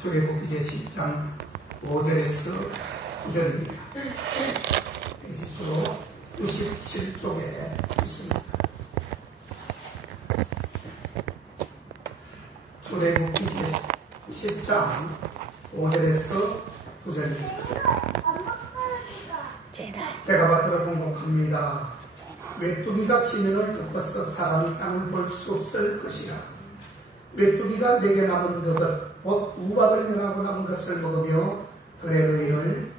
출애굽기 제 10장 5절에서 9절입니다. 페이지수 97쪽에 있습니다. 출애굽기 제 10장 5절에서 9절입니다. 제가 밭으로 공독합니다. 메뚜기가 지면을 덮어서 사람이 땅을 볼 수 없을 것이라. 메뚜기가 내게 남은 그것 곧 우박을 면하고 남은 것을 먹으며 들의 의인을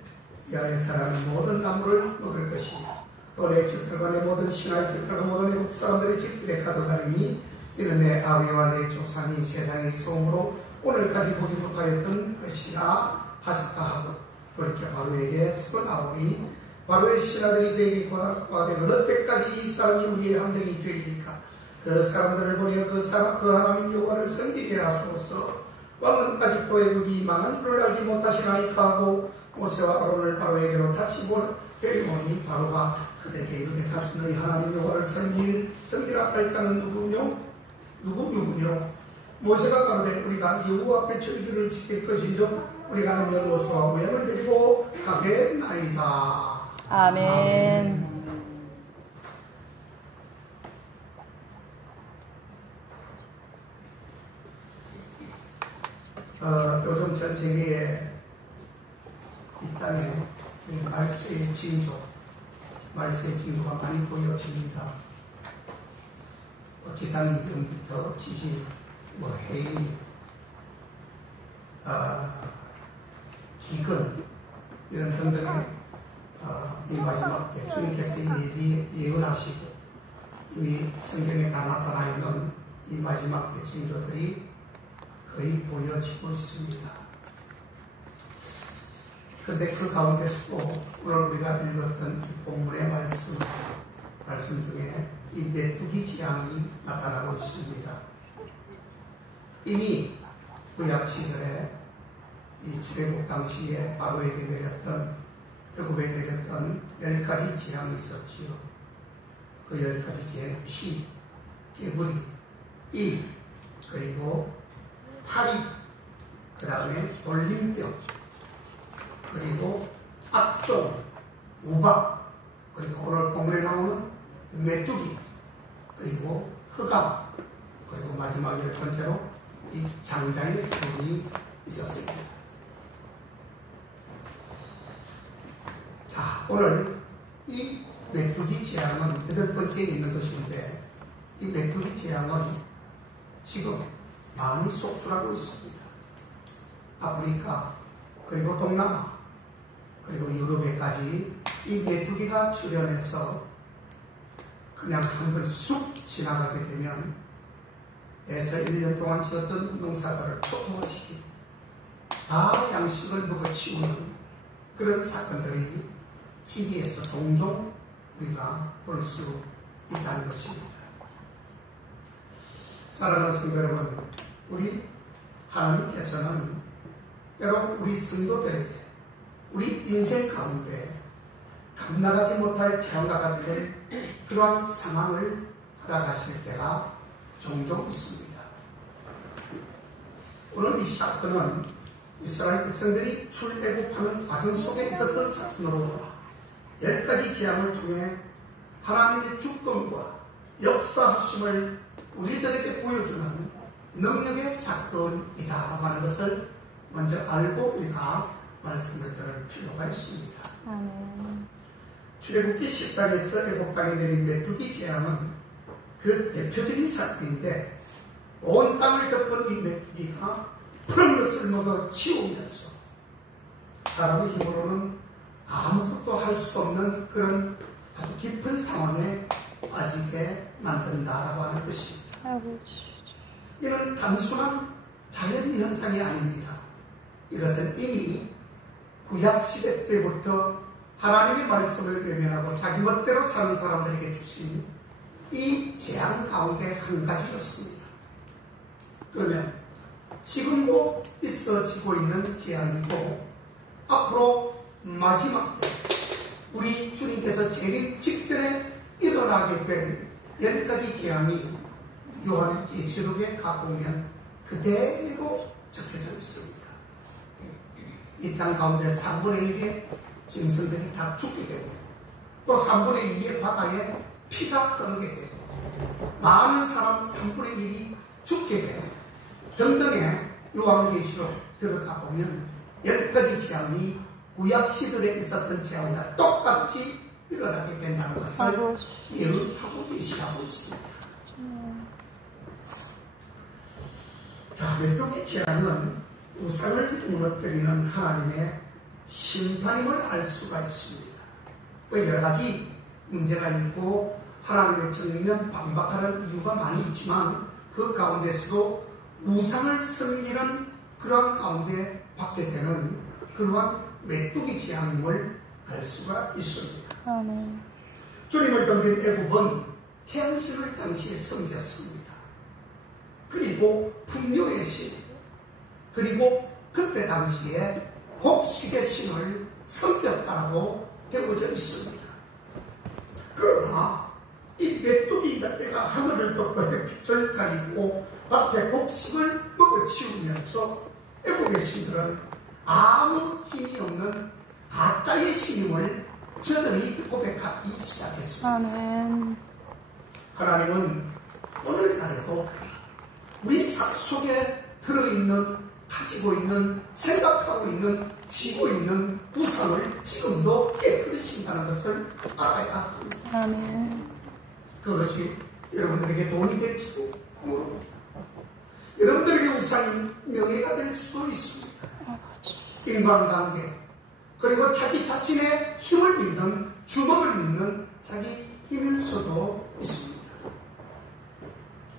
위하여 자라는 모든 나무를 먹을 것이며 또 내 집들과 내 모든 신하의 집들과 모든 애국 사람들의 집들에 가둬가리니 이는 내 아비와 내 조상이 세상의 소음으로 오늘까지 보지 못하였던 것이라 하셨다 하고 돌이켜 바로에게 쓰고나오니 바로의 신하들이 그에게 고하되 어느 때까지 이 사람이 우리의 함정이 되리까. 그 사람들을 보려 그 하나님 여호와를 섬기게 하소서. 왕은 아직도 애굽이 망한 줄을 알지 못하시나이까 하고 모세와 아론을 바로에게로 다시 데려오니 바로가 그들에게 이르되 가서 너희 하나님 여호와를 섬기라 할 자는 누구뇨? 모세가 가로되 우리가 여호와 앞에 절기를 지킬 것인즉 우리가 남녀 노소와 우양을 데리고 가겠나이다. 아멘. 요즘 전 세계에 이 땅에 말세의 징조가 많이 보여집니다. 기상이변부터 지진, 해일, 기근 이런 등등의 이 마지막 때 주님께서 예언하시고 이미 성경에 다 나타나 있는 이 마지막 때 징조들이 거의 보여지고 있습니다. 그런데 그 가운데서도 오늘 우리가 읽었던 이 본문의 말씀 중에 이 메뚜기 재앙이 나타나고 있습니다. 이미 구약 시절에 이 출애굽 당시에 바로에게 내렸던 애굽에 내렸던 10가지 재앙이 있었지요. 그 10가지 재앙, 피, 개구리, 이, 그리고 파리, 그 다음에 돌림병, 그리고 악종, 우박, 그리고 오늘 본문에 나오는 메뚜기, 그리고 흑암, 그리고 마지막 10번째로 이 장자의 죽음이 있었습니다. 자, 오늘 이 메뚜기 재앙은 8번째에 있는 것인데 이 메뚜기 재앙은 지금 많이 속출하고 있습니다. 아프리카, 그리고 동남아, 그리고 유럽에까지 이 메뚜기가 출현해서 그냥 한 번 쑥 지나가게 되면 에서 1년 동안 지었던 농사들을 초토화시키고 다 양식을 먹어치우는 그런 사건들이 TV에서 종종 우리가 볼 수 있다는 것입니다. 사랑하는 성도 여러분, 우리 하나님께서는 때로 우리 성도들에게 우리 인생 가운데 감당하지 못할 재앙과 같은 그러한 상황을 허락하실 때가 종종 있습니다. 오늘 이 사건은 이스라엘 백성들이 출애굽하는 과정 속에 있었던 사건으로 10가지 재앙을 통해 하나님의 주권과 역사하심을 우리들에게 보여주는 능력의 사건이다라고 하는 것을 먼저 알고 우리가 말씀을 들을 필요가 있습니다. 출애굽기 10장에서 애굽 땅에 내린 메뚜기 재앙은 그 대표적인 사건인데 온 땅을 덮은 이 메뚜기가 푸른 것을 먹어 치우면서 사람의 힘으로는 아무것도 할 수 없는 그런 아주 깊은 상황에 빠지게 만든다라고 하는 것입니다. 이는 단순한 자연현상이 아닙니다. 이것은 이미 구약시대 때부터 하나님의 말씀을 외면하고 자기 멋대로 사는 사람들에게 주신 이 재앙 가운데 한 가지였습니다. 그러면 지금도 있어지고 있는 재앙이고 앞으로 마지막 때 우리 주님께서 재림 직전에 일어나게 될 10가지 재앙이 요한계시록에 가보면 그대로 적혀져 있습니다. 이 땅 가운데 3분의 1의 짐승들이 다 죽게 되고 또 3분의 2의 바다에 피가 흐르게 되고 많은 사람 3분의 1이 죽게 되고 등등의 요한계시록 들어가 보면 10가지 재앙이 구약시들에 있었던 재앙과 똑같이 일어나게 된다는 것을 예언하고 계시하고 있습니다. 자, 메뚜기 재앙은 우상을 무너뜨리는 하나님의 심판임을 알 수가 있습니다. 여러 가지 문제가 있고 하나님의 정의는 반박하는 이유가 많이 있지만 그 가운데서도 우상을 섬기는 그러한 가운데 받게 되는 그러한 메뚜기 재앙임을 알 수가 있습니다. 아멘. 주님을 던진 애굽은 태양신을 당시에 섬겼습니다. 그리고 풍요의 신, 그리고 그때 당시에 곡식의 신을 섬겼다고 되어져 있습니다. 그러나 이 메뚜기가 때가 하늘을 덮고 햇빛을 가리고 밭에 곡식을 먹어치우면서 애굽의 신들은 아무 힘이 없는 가짜의 신임을 저들이 고백하기 시작했습니다. 아멘. 하나님은 오늘날에도 우리 삶 속에 들어있는, 가지고 있는, 생각하고 있는, 쥐고 있는 우상을 지금도 깨뜨리신다는 것을 알아야 합니다. 아멘. 그것이 여러분들에게 돈이 될지도 모르고 여러분들에게 우상이 명예가 될 수도 있습니다. 인간관계, 그리고 자기 자신의 힘을 믿는, 주먹을 믿는 자기 힘일 수도 있습니다.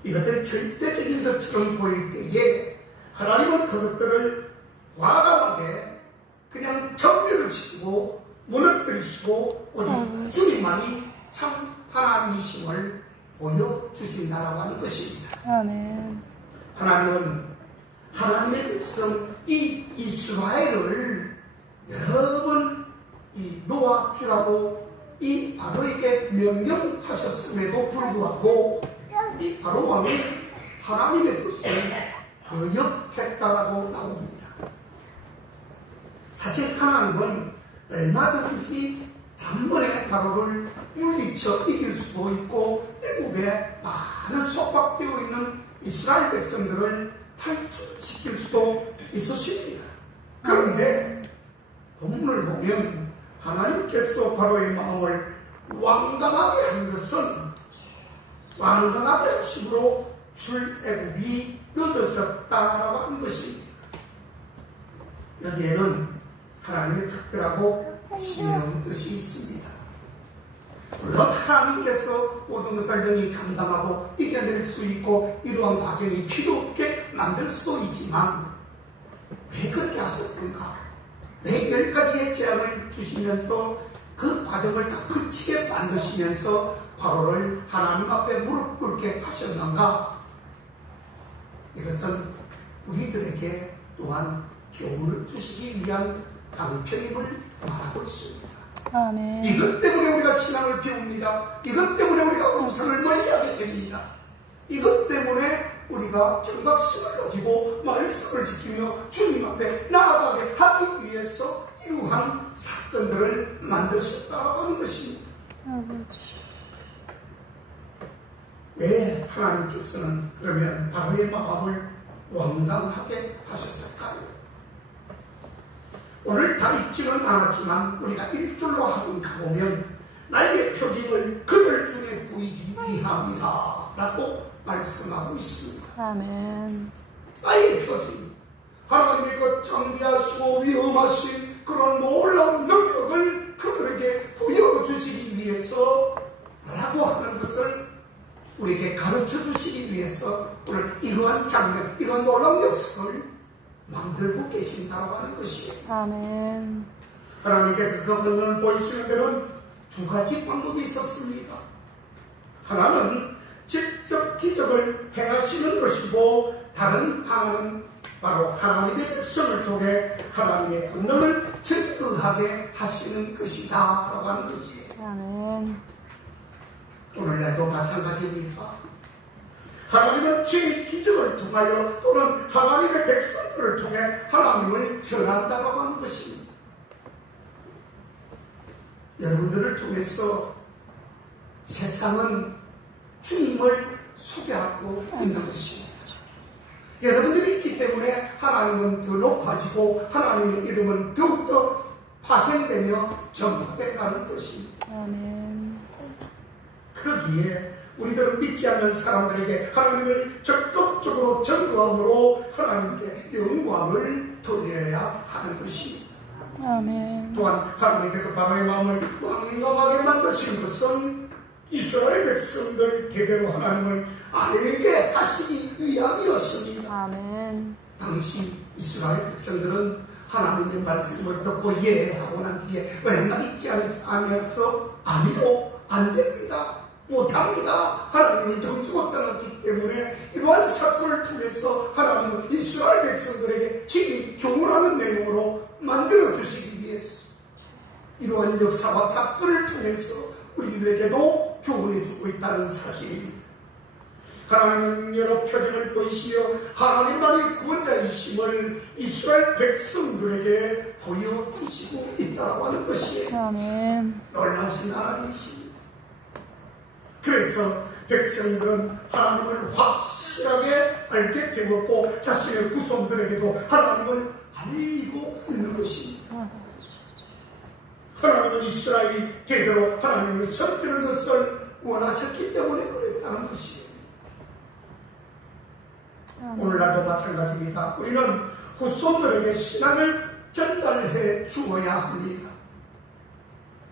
이것들이 절대적인 것처럼 보일 때에 하나님은 그것들을 과감하게 그냥 정멸을 시키고 무너뜨리시고 오직 주님만이 참 하나님이심을 보여주신다라고 하는 것입니다. 아멘. 하나님은 하나님의 백성 이 이스라엘을 여러 번 이 놓아주라고 이 바로에게 명령하셨음에도 불구하고 이 바로 왕이 하나님의 뜻을 거역했다라고 나옵니다. 사실 하나님은 얼마든지 단번에 바로를 물리쳐 이길 수도 있고 애굽에 많은 속박되어 있는 이스라엘 백성들을 탈출시킬 수도 있으십니다. 그런데 본문을 보면 하나님께서 바로의 마음을 완강하게 한 것은 완강하게 하심으로 출애굽이 늦어졌다라고 한 것입니다. 여기에는 하나님의 특별하고 지혜로운 뜻이 있습니다. 물론 하나님께서 모든 것을 능히 감당하고 이겨낼 수 있고 이러한 과정이 필요 없게 만들 수도 있지만 왜 그렇게 하셨던가? 왜 10가지의 재앙을 주시면서 그 과정을 다 그치게 만드시면서 바로를 하나님 앞에 무릎 꿇게 하셨는가? 이것은 우리들에게 또한 교훈을 주시기 위한 방편임을 말하고 있습니다. 아멘. 이것 때문에 우리가 신앙을 배웁니다. 이것 때문에 우리가 우상을 멀리하게 됩니다. 이것 때문에 우리가 경각심을 가지고 말씀을 지키며 주님 앞에 나아가게 하기 위해서 이러한 사건들을 만드셨다고 하는 것입니다. 왜 하나님께서는 그러면 바로의 마음을 완강하게 하셨을까요? 오늘 다 읽지는 않았지만 우리가 일절로 한번 가보면 나의 표징을 그들 중에 보이기 위함이다 라고 말씀하고 있습니다. 아멘. 나의 표징, 하나님의 그 장대하시고 위험하신 그런 놀라운 능력을 그들에게 보여주시기 위해서 라고 하는 것을 우리에게 가르쳐 주시기 위해서 오늘 이러한 장면, 이러한 놀라운 역사를 만들고 계신다고 하는 것이에요. 아멘. 하나님께서 그 능력을 보이시는 데는 두 가지 방법이 있었습니다. 하나는 직접 기적을 행하시는 것이고 다른 하나는 바로 하나님의 백성을 통해 하나님의 권능을 증거하게 하시는 것이다 라고 하는 것이에요. 아멘. 오늘날도 마찬가지입니다. 하나님은 주의 기적을 통하여 또는 하나님의 백성들을 사건을 통해 하나님을 전한다고 하는 것입니다. 여러분들을 통해서 세상은 주님을 소개하고 있는 것입니다. 여러분들이 있기 때문에 하나님은 더 높아지고 하나님의 이름은 더욱더 파생되며 전파되어가는 것입니다. 아멘. 그러기에 우리들은 믿지 않는 사람들에게 하나님을 적극적으로 전도함으로 하나님께 영광을 돌려야 하는 것입니다. 아멘. 또한 하나님께서 바로의 마음을 완강하게 만드신 것은 이스라엘 백성들 대대로 하나님을 알게 하시기 위함이었습니다. 아멘. 당시 이스라엘 백성들은 하나님의 말씀을 듣고 예하고 난 뒤에 얼마 있지 않아서 아니요, 안 됩니다, 못합니다, 하나님을 던지고 떠났기 때문에 이러한 사건을 통해서 하나님은 이스라엘 백성들에게 지금 교훈하는 내용으로 만들어주시기 위해서 이러한 역사와 사건을 통해서 우리들에게도 교훈해주고 있다는 사실입니다. 하나님은 여러 표징을 보이시며 하나님만이 구원자이심을 이스라엘 백성들에게 보여주시고 있다고 하는 것이에요. 아멘. 놀라우신 하나님이십니다. 그래서 백성들은 하나님을 확실하게 알게 되었고 자신의 후손들에게도 하나님을 알리고 있는 것입니다. 하나님은 이스라엘이 대대로 하나님을 섬기는 것을 원하셨기 때문에 그랬다는 것이에요. 오늘날도 마찬가지입니다. 우리는 후손들에게 신앙을 전달해 주어야 합니다.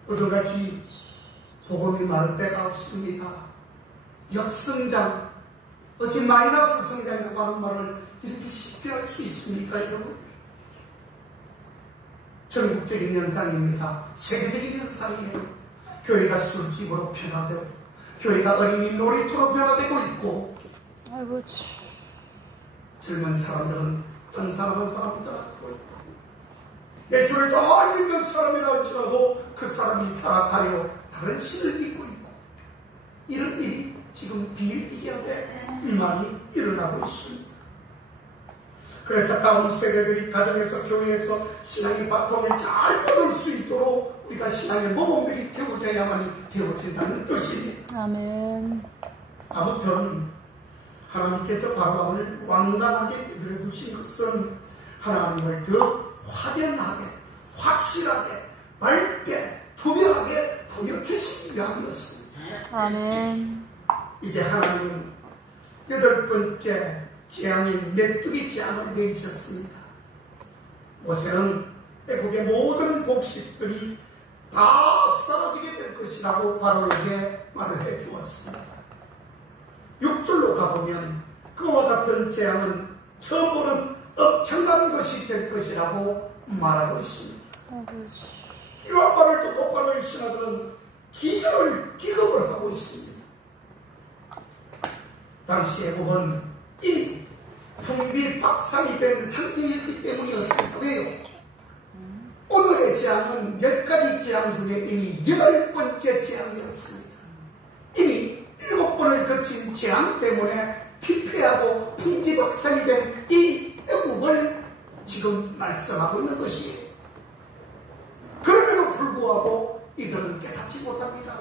오늘같이 복음이 많을 때가 없습니다. 역성장, 어찌 마이너스 성장이라고 하는 말을 이렇게 쉽게 할 수 있습니까, 여러분? 전국적인 현상입니다. 세계적인 현상이에요. 교회가 술집으로 변화되고, 교회가 어린이 놀이터로 변화되고 있고, 아이고, 젊은 사람들은 한 사람 한 사람 따라가고 있고, 예수를 잘 믿는 사람이라 할지라도 그 사람이 타락하여 다른 신을 믿고 있고, 이런 일이 지금 비일비재하게 많이 일어나고 있습니다. 그래서 다음 세대들이 가정에서 교회에서 신앙의 바통을 잘 뻗을 수 있도록 우리가 신앙의 모범들이 되어져야만 되어진다는 뜻입니다. 아멘. 아무튼 하나님께서 바로왕을 완강하게 내버려 두신 것은 하나님을 더 확연하게, 확실하게, 밝게, 투명하게 보여주시기 위함이었습니다. 아멘. 이제 하나님은 8번째 재앙인 메뚜기 재앙을 내리셨습니다. 모세는 애국의 모든 곡식들이 다 사라지게 될 것이라고 바로에게 말을 해주었습니다. 6절로 가보면 그와 같은 재앙은 처음 보는 엄청난 것이 될 것이라고 말하고 있습니다. 이러한 말을 듣고 바로의 신하들은 기겁을 하고 있습니다. 당시 애국은 이미 풍비박산이 된 상태였기 때문이었습니다. 왜요? 오늘의 재앙은 10가지 재앙 중에 이미 8번째 재앙이었습니다. 이미 7번을 거친 재앙 때문에 피폐하고 풍지박산이 된 이 애국을 지금 말씀하고 있는 것이에요. 그럼에도 불구하고 이들은 깨닫지 못합니다.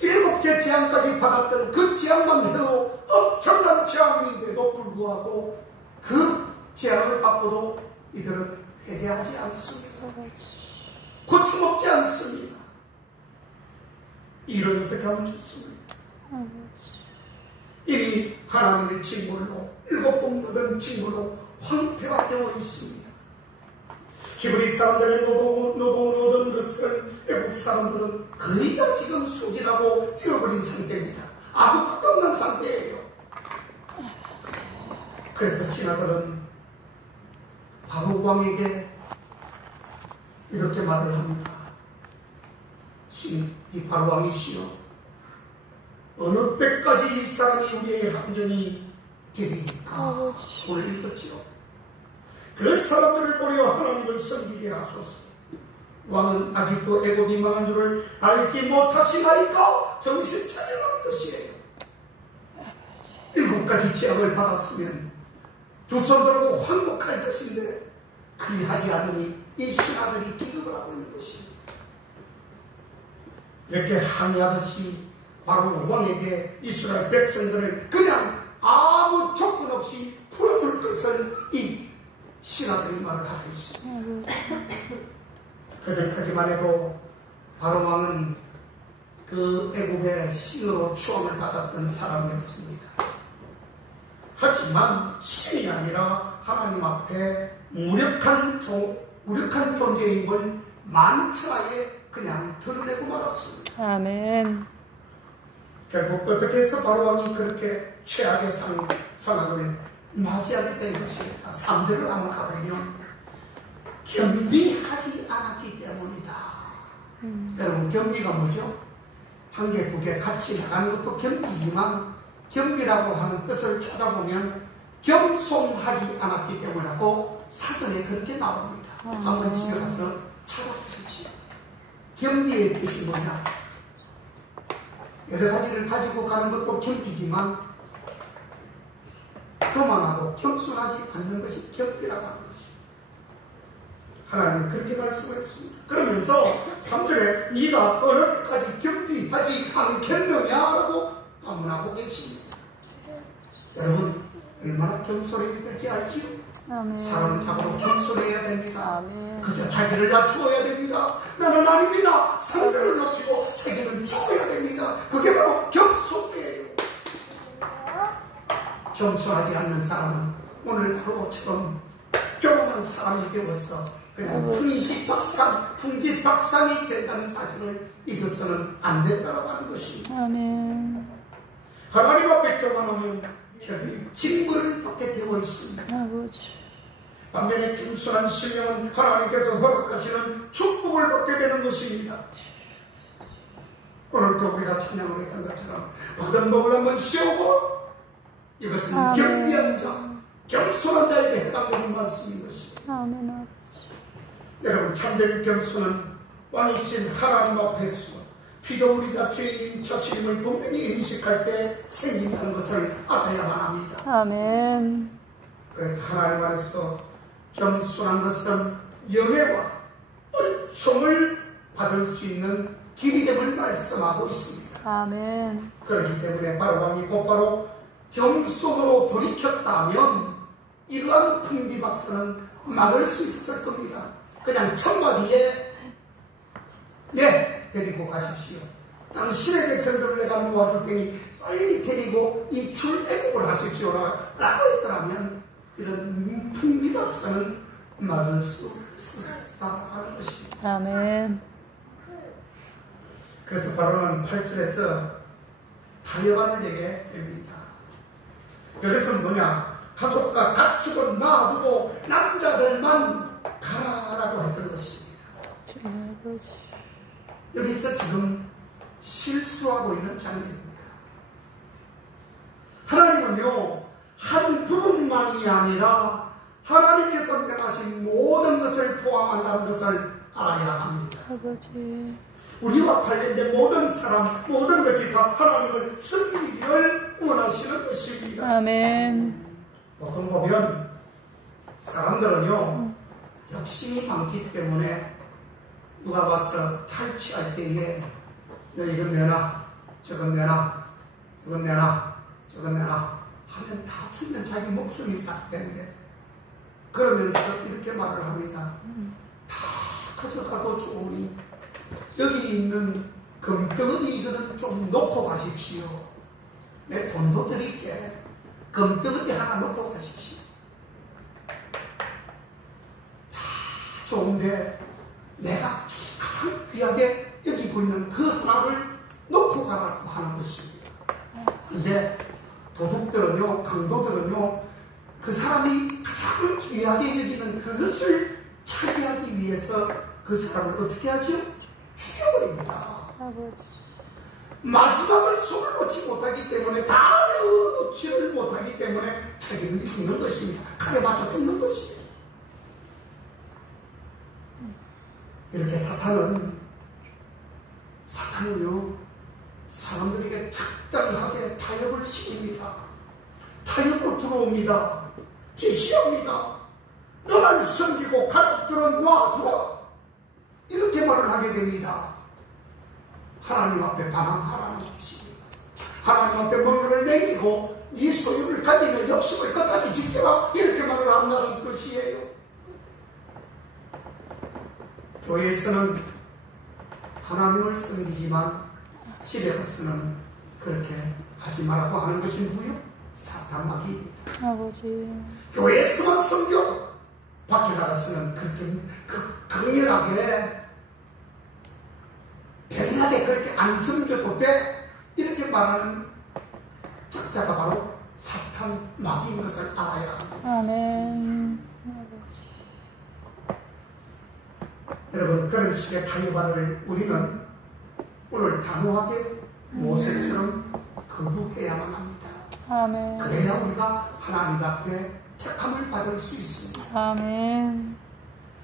7째 재앙까지 받았던 그 재앙만 해도 엄청난 재앙인데도 불구하고 그 재앙을 받고도 이들은 회개하지 않습니다. 고침없지 않습니다. 이를 어떻게 하면 좋습니까? 이미 하나님의 징벌로 7번 받은 징벌로 황폐가 되어 있습니다. 히브리 사람들의 노동으로 얻은 것을 애국 사람들은 거의 다 지금 소진하고 잃어버린 상태입니다. 아무것도 없는 상태예요. 그래서 신하들은 바로 왕에게 이렇게 말을 합니다. 이 바로 왕이시여, 어느 때까지 이 사람이 우리의 함정이 되리까? 오늘 읽었지요. 그 사람들을 보려 하나님을 섬기게 하소서. 왕은 아직도 애굽이 망한 줄을 알지 못하시나이까? 정신 차리라는 뜻이에요. 7가지 재앙을 받았으면 두 손 들고 환복할 것인데 그리하지 않으니 이 신하들이 기급을 하고 있는 것입니다. 이렇게 항의하듯이 바로 왕에게 이스라엘 백성들을 그냥 아무 조건 없이 풀어줄 것을 이 신하들이 말을 하고 있습니다. 그전까지만 해도 바로 왕은 그 애국의 신으로 추앙을 받았던 사람이었습니다. 하지만 신이 아니라 하나님 앞에 무력한 존재임을 만천하에 그냥 드러내고 말았습니다. 아멘. 결국 어떻게 해서 바로 왕이 그렇게 최악의 상황을 맞이하게 된 것입니다. 3절을 한번 가보면 겸비하지 않았기 때문이다. 여러분, 겸비가 뭐죠? 한 개, 두 개 같이 나가는 것도 겸비지만 겸비라고 하는 뜻을 찾아보면 겸손하지 않았기 때문이라고 사전에 그렇게 나옵니다. 한번 집에 가서 찾아보십시오. 겸비의 뜻이 뭐냐? 여러 가지를 가지고 가는 것도 겸비지만 교만하고 겸손하지 않는 것이 겸비라고 하는 것입니다. 하나님은 그렇게 말씀했습니다. 그러면서 3절에 네가 어느 때까지 겸비하지 않겠느냐라고 반문하고 계십니다. 여러분, 얼마나 겸손해야 될지 알지요? 사람은 자고로 겸손해야 됩니다. 아멘. 그저 자기를 낮추어야 됩니다. 나는 아닙니다. 상대를 높이고 자기는 죽어야 됩니다. 그게 바로 겸손이에요. 겸손하지 않는 사람은 오늘 바로처럼 교만한 사람이 되어서 그냥 풍지박산이 된다는 사실을 잊어서는 안 된다고 하는 것입니다. 아멘. 하나님 앞에 교만하면 징벌을 받게 되어 있습니다. 아버지. 반면에 겸손한 심령은 하나님께서 허락하시는 축복을 받게 되는 것입니다. 오늘도 우리가 찬양을 했던 것처럼 받은 법을 한번 씌우고 이것은 겸비한 자, 겸손한 자에게 해당되는 말씀인 것입니다. 아멘. 아버지. 여러분, 참된 겸손은 왕이신 하나님 앞에서 피조물이자 죄인인 자신임을 분명히 인식할 때 생긴다는 것을 알아야만 합니다. 아멘. 그래서 하나님 안에서 겸손한 것은 영예와 은총을 받을 수 있는 길이 됨을 말씀하고 있습니다. 아멘. 그렇기 때문에 바로 왕이 곧바로 겸손으로 돌이켰다면 이러한 풍비박산은 막을 수 있었을 겁니다. 그냥 첫마디에 네, 데리고 가십시오. 당신의 백성들을 내가 모아줄 테니 빨리 데리고 이 출애굽을 하십시오라 라고 했더라면 이런 풍비박산은 막을 수 있었다 하는 것입니다. 아멘. 그래서 바로는 8절에서 타협안을 내게 됩니다. 그것은 뭐냐? 가족과 가축은 놔두고 남자들만 가라라고 했던 것입니다. 아버지. 여기서 지금 실수하고 있는 장면입니다. 하나님은요, 한 부분만이 아니라 하나님께서 명하신 모든 것을 포함한다는 것을 알아야 합니다. 아버지. 우리와 관련된 모든 사람, 모든 것이 다 하나님을 섬기기를 원하시는 것입니다. 아멘. 보통 보면 사람들은요, 욕심이 많기 때문에 누가 와서 탈취할 때에 너 이건 내놔, 저건 내놔, 이건 내놔, 저건 내놔 하면 다 주면 자기 목숨이 삭되는데 그러면서 이렇게 말을 합니다. 다 가져가도 좋으니 여기 있는 금덩어리 이거는 좀 놓고 가십시오. 내 돈도 드릴게. 금덩어리 하나 놓고 가십시오. 다 좋은데 내가 가장 귀하게 여기고 있는 그 하나를 놓고 가라고 하는 것입니다. 근데 도둑들은요, 강도들은요, 그 사람이 가장 귀하게 여기는 그것을 차지하기 위해서 그 사람을 어떻게 하죠? 죽여버립니다. 아버지. 마지막을 손을 놓지 못하기 때문에 다음에 놓지를 못하기 때문에 자기는 죽는 것입니다. 칼에 맞아 죽는 것입니다. 이렇게 사탄은요 사람들에게 특별하게 타협을 시킵니다. 타협으로 들어옵니다. 지시합니다. 너만 섬기고 가족들은 놔두라. 이렇게 말을 하게 됩니다. 하나님 앞에 반항하라는 것입니다. 하나님 앞에 뭔가를 내기고 네 소유를 가지며 욕심을 끝까지 지켜라, 이렇게 말을 한다는 뜻이에요. 교회에서는 하나님을 섬기지만 집에 가서는 그렇게 하지 말라고 하는 것이 누구요? 사탄마귀입니다. 아버지. 교회에서만 섬겨, 밖에 나가서는 그렇게 강렬하게 배rin하게 그렇게 안 섬겨도 돼, 이렇게 말하는 작자가 바로 사탄마귀인 것을 알아야 합니다. 아멘. 아버지. 여러분, 그런 식의 타협안을 우리는 오늘 단호하게 모세처럼 거부해야만 합니다. 아멘. 그래야 우리가 하나님 앞에 택함을 받을 수 있습니다. 아멘.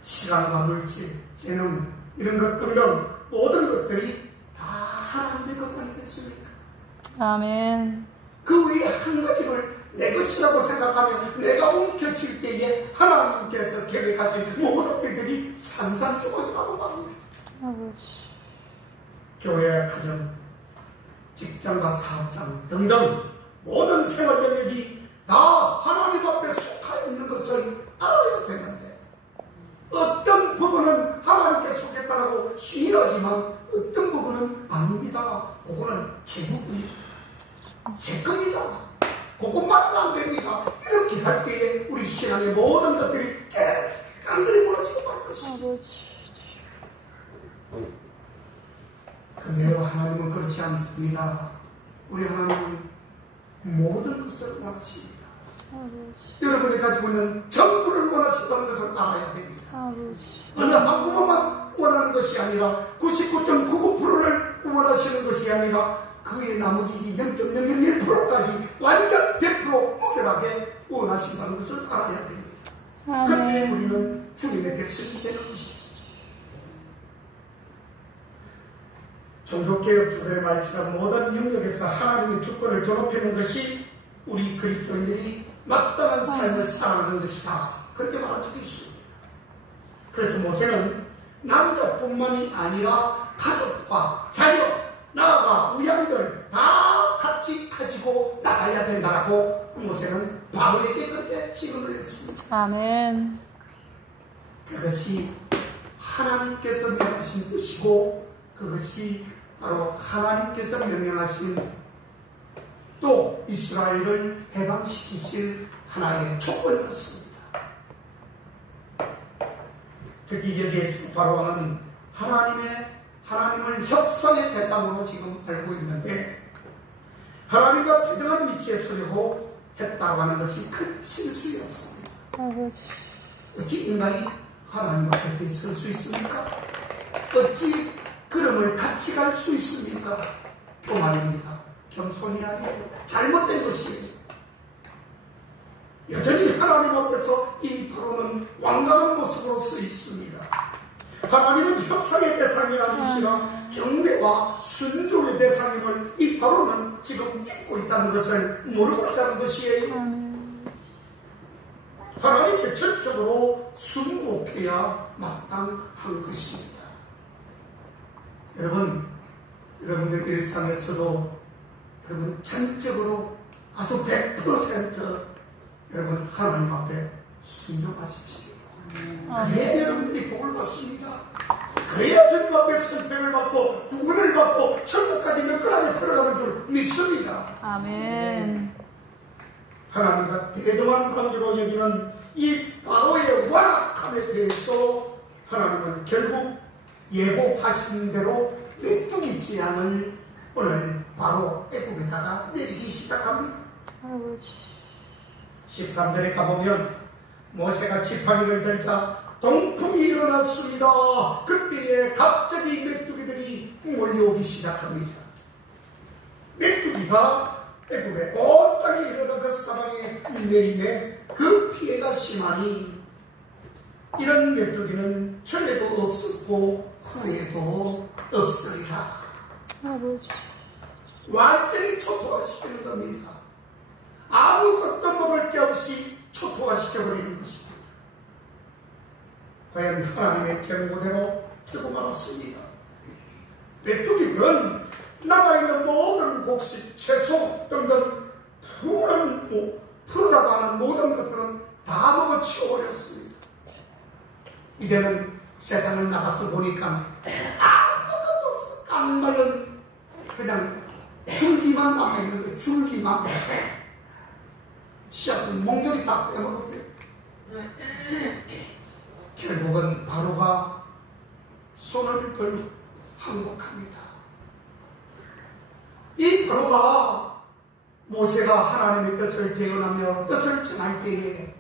시간과 물질, 재능, 이런 것들 등 모든 것들이 다 하나님의 것 아니겠습니까? 아멘. 그 외에 한 가지를 내 것이라고 생각하면 내가 움켜쥘 때에 하나님께서 계획하신 모든 일들이 산산조각이라고 말합니다. 아버지. 교회, 가정, 직장과 사업장 등등 모든 생활 영역이 다 하나님 앞에 속하 있는 것을 알아야 되는데, 어떤 부분은 하나님께 속했다라고 시인하지만 어떤 부분은 아닙니다. 그거는 제 부분입니다. 제 겁니다. 그것만은 안 됩니다. 이렇게 할 때에 우리 신앙의 모든 것들이 깡그리 무너지고 말 것입니다. 아버지. 근데 하나님은 그렇지 않습니다. 우리 하나님은 모든 것을 원하십니다. 아버지. 여러분이 가지고 있는 전부를 원하신다는 것을 알아야 됩니다. 아버지. 어느 한 부분만 원하는 것이 아니라 99.99%를 원하시는 것이 아니라 그의 나머지 0.001%까지 완전 100% 무결하게 원하신다는 것을 알아야 됩니다. 그때 우리는 주님의 백성이 되는 것입니다. 종교개혁자들의 말처럼 모든 영역에서 하나님의 주권을 존업하는 것이 우리 그리스도인들이 마땅한 삶을 살아가는 것이다, 그렇게 말한 적이 있습니다. 그래서 모세는 남자뿐만이 아니라 가족과 자녀, 나아가 우양들 다 같이 가지고 나가야 된다라고 모세는 바로에게 그렇게 지금을 했습니다. 아멘. 그것이 하나님께서 명하신 뜻이고, 그것이 바로 하나님께서 명령하신, 또 이스라엘을 해방시키실 하나의 촉구였습니다. 특히 여기에서 바로왕은 하나님을 협상의 대상으로 지금 알고 있는데, 하나님과 대등한 위치에 서려고 했다고 하는 것이 큰 실수였습니다. 아버지. 어찌 인간이 하나님 앞에 설 수 있습니까? 어찌 그름을 같이 갈 수 있습니까? 교만입니다. 겸손이 아니에요. 잘못된 것이에요. 여전히 하나님 앞에서 이 바로는 완강한 모습으로 서 있습니다. 하나님은 협상의 대상이 아니시라 경배와 순종의 대상임을 이 바로는 지금 잊고 있다는 것을 모르고 있다는 것이에요. 하나님께 전적으로 순복해야 마땅한 것입니다. 여러분들 일상에서도 여러분 전적으로 아주 100% 여러분 하나님 앞에 순종하십시오. 그래야 여러분들이 복을 받습니다. 그래야 주님 앞에 선택을 받고 구원을 받고 천국까지 몇걸안에 들어가는 줄 믿습니다. 아멘. 하나님과 대등한 관계로 여기는 이 바로의 완악함에 대해서 하나님은 결국 예고하신 대로 메뚜기 재앙을 오늘 바로 애굽에다가 내리기 시작합니다. 아버지. 13절에 가보면 모세가 지팡이를 들자 동풍이 일어났습니다. 그때에 갑자기 메뚜기들이 몰려오기 시작합니다. 메뚜기가 애굽에 온 땅에 일어난 그 사방에 내림에 그 피해가 심하니 이런 메뚜기는 전에도 없었고 후에도 없으리라. 아버지. 완전히 초토화시키는 겁니다. 아무것도 먹을 게 없이 초토화시켜버리는 것입니다. 과연 하나님의 경고대로 되고 말았습니다. 메뚜기는 남아있는 모든 곡식, 채소 등등 푸르다고 하는 모든 것들은 다 먹어치워버렸습니다. 이제는 세상을 나가서 보니까 아무것도 없어. 깡말른 그냥 줄기만 남아있는 거예요. 줄기만. 씨앗은 몽둥이 다 빼먹었고요. 결국은 바로가 손을 들고 항복합니다. 이 바로가 모세가 하나님의 뜻을 대언하며 뜻을 전할 때에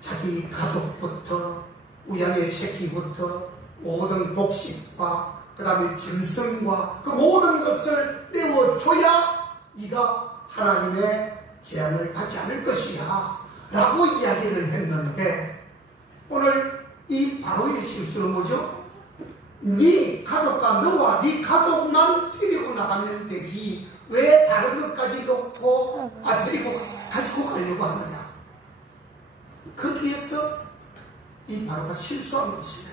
자기 가족부터 우양의 새끼부터 모든 곡식과 그 다음에 짐승과 그 모든 것을 떼어줘야 네가 하나님의 제한을 받지 않을 것이야 라고 이야기를 했는데, 오늘 이 바로의 실수는 뭐죠? 네 가족과 너와 네 가족만 데리고 나가면 되지 왜 다른 것까지 놓고 데리고 가지고 가려고 하느냐. 거기에서 이 바로가 실수한 것입니다.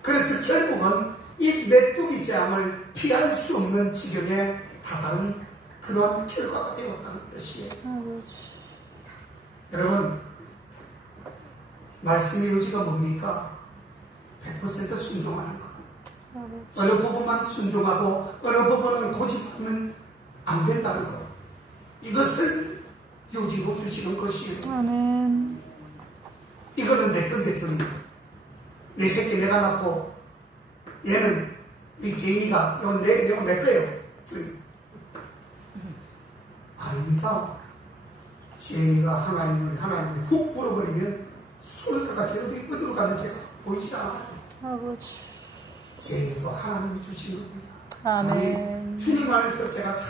그래서 결국은 이 메뚜기 재앙을 피할 수 없는 지경에 다다른 그러한 결과가 되었다는 뜻이에요. 여러분, 말씀의 요지가 뭡니까? 100% 순종하는 것. 어느 부분만 순종하고 어느 부분은 고집하면 안 된다는 것. 이것을 요지로 주시는 것이에요. 아멘. 이거는 내 건데 주님. 내 새끼 내가 낳고 얘는 우리 제이가 이건 내 거예요. 주님. 아닙니다. 제이가 하나님을 훅 불어버리면 손사가 어디로 가는지 보이지 않아요. 아버지. 제이도 하나님이 주신 겁니다. 아멘. 주님 안에서 제가 잘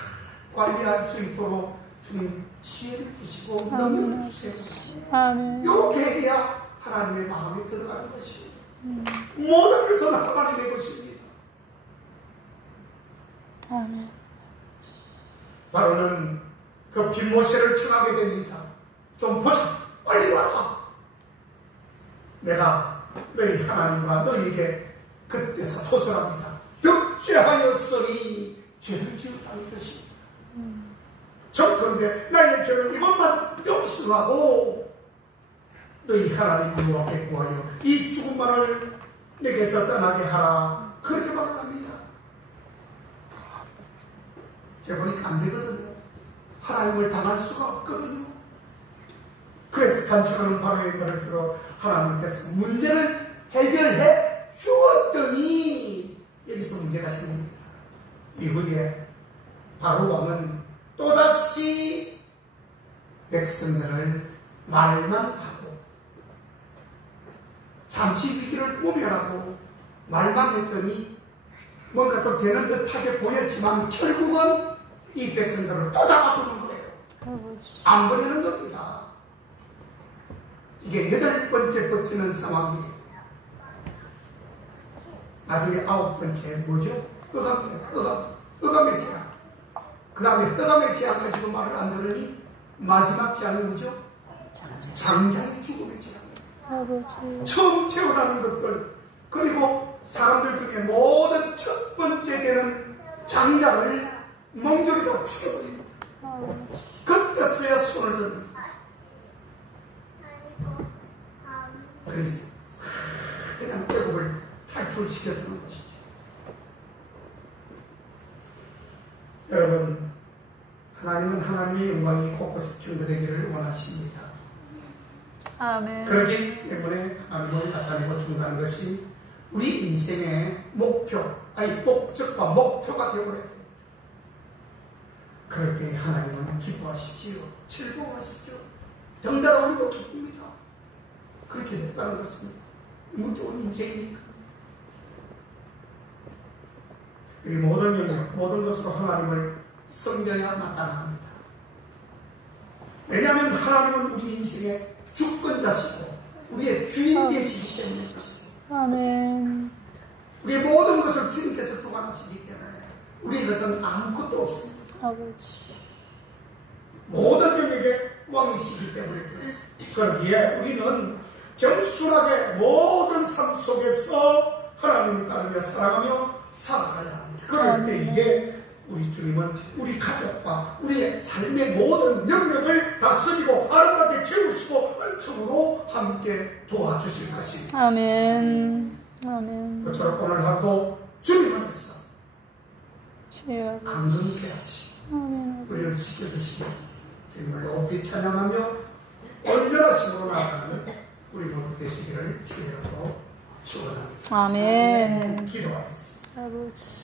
관리할 수 있도록 주님 지혜를 주시고 능력을 주세요. 아멘. 이렇게 해야 하나님의 마음에 들어가는 것입니다. 모든 것은 하나님의 것입니다. 아멘. 바로는 그 빈모세를 청하게 됩니다. 좀 보자. 빨리 와라. 내가 너희 하나님과 너희에게 그때 사포설합니다. 득죄하였으니 죄를 지었다는 뜻입니다. 적건데 나의 죄를 이것만 용서하고 너희 하나님 여호와께 구하여 이 죽음만을 내게서 떠나게 하라. 그렇게 말합니다. 해보니까 안 되거든요. 하나님을 당할 수가 없거든요. 그래서 간청하는 바로의 말을 들어 하나님께서 문제를 해결해 주었더니 여기서 문제가 생깁니다. 이후에 바로 왕은 또다시 백성들을 말만 하고 잠시 위기를 모면하고 말만 했더니 뭔가 좀 되는 듯하게 보였지만 결국은 이 백성들을 또 잡아두는 거예요. 안 버리는 겁니다. 이게 8번째 버티는 상황이에요. 나중에 9번째 뭐죠? 흑암의 재앙. 그 다음에 흑암의 재앙 가지고 말을 안 들으니 마지막 재앙은 뭐죠? 장자의 죽음의 재앙이에요. 처음 태어나는 것들, 그리고 사람들 중에 모든 첫 번째 되는 장자를 멍들이가 죽여버립니다. 그때서야 손을 듭니다. 그래서 그냥 애국을 탈출시켜주는 것이죠. 여러분, 하나님은 하나님의 영광이 곳곳에 증거되기를 원하십니다. 아멘. 그렇기 때문에 하나님을 나타내고 증거하는 것이 우리 인생의 목표, 아니 목적과 목표가 되어버려야 됩니다. 그럴 때 하나님은 기뻐하시지요. 즐거워하시죠. 덩달아 우리도 기쁩니다. 그렇게 됐다는 것입니다. 너무 좋은 인생이니까. 우리 모든 영역, 모든 것으로 하나님을 섬겨야 마땅합니다. 왜냐하면 하나님은 우리 인생의 주권자시고 우리의 주인 되시기 때문에 그렇습니다. 아멘. 우리의 모든 것을 주님께서 주관하시기 때문에 우리 것은 아무것도 없습니다. 아버지. 모든 영역에 왕이시기 때문에 그렇습니다. 그러기에 우리는 겸손하게 모든 삶 속에서 하나님을 따르며 사랑하며 살아가야 합니다. 그럴 때에 우리 주님은 우리 가족과 우리의 삶의 모든 영역을 다스리고 아름답게 채우시고 은총으로 함께 도와주실 것입니다. 아멘. 아멘. 그처럼 오늘 하루도 주님 안에서 주여. 강건케 하시고 아멘. 우리를 지켜주시고 주님을 높이 찬양하며 온전한 힘으로 나아가는 우리 모두 되시기를 주님으로 축원합니다. 아멘. 기도하겠습니다. 아버지.